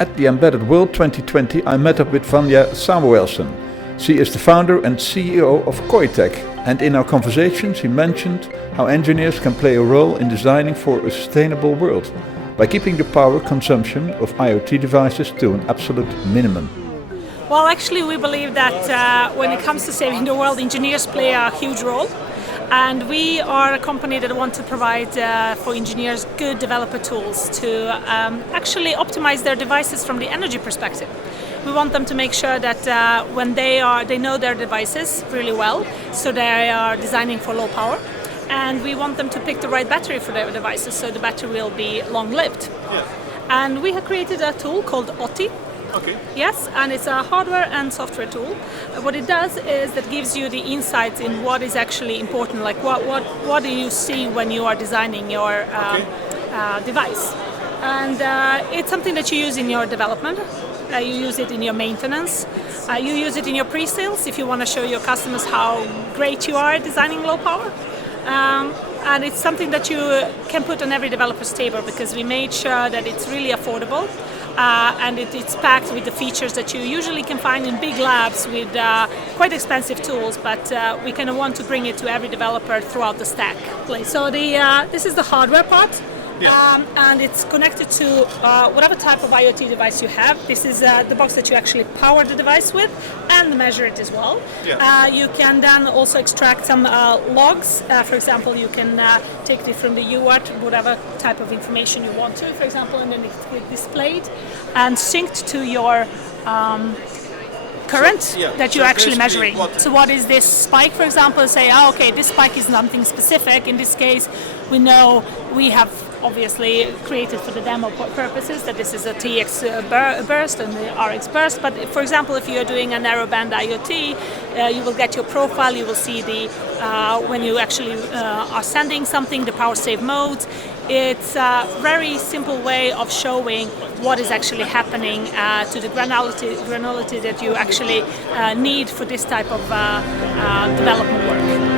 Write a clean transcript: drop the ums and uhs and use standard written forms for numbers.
At the Embedded World 2020 I met up with Vanja Samuelsson. She is the founder and CEO of Qoitech, and in our conversation she mentioned how engineers can play a role in designing for a sustainable world by keeping the power consumption of IoT devices to an absolute minimum. Well, actually we believe that when it comes to saving the world, engineers play a huge role. And we are a company that want to provide for engineers good developer tools to actually optimize their devices from the energy perspective. We want them to make sure that when they know their devices really well, so they are designing for low power. And we want them to pick the right battery for their devices, so the battery will be long-lived. Yeah. And we have created a tool called Otii. Okay. Yes, and it's a hardware and software tool. What it does is that gives you the insights in what is actually important, like what do you see when you are designing your device. And it's something that you use in your development, you use it in your maintenance, you use it in your pre-sales if you want to show your customers how great you are at designing low power. And it's something that you can put on every developer's table because we made sure that it's really affordable. And it's packed with the features that you usually can find in big labs with quite expensive tools, but we kind of want to bring it to every developer throughout the stack. So this is the hardware part, and it's connected to whatever type of IoT device you have. This is the box that you actually power the device with and measure it as well. Yeah. You can then also extract some logs. For example, you can take it from the UART, whatever type of information you want to, for example, and then it's displayed and synced to your current that you're actually measuring. So what is this spike, for example? Say, okay, this spike is something specific. In this case, we know we have obviously created for the demo purposes that this is a TX burst and the RX burst, but for example if you're doing a narrowband IoT, you will get your profile, you will see the when you actually are sending something, the power save modes. It's a very simple way of showing what is actually happening to the granularity that you actually need for this type of development work.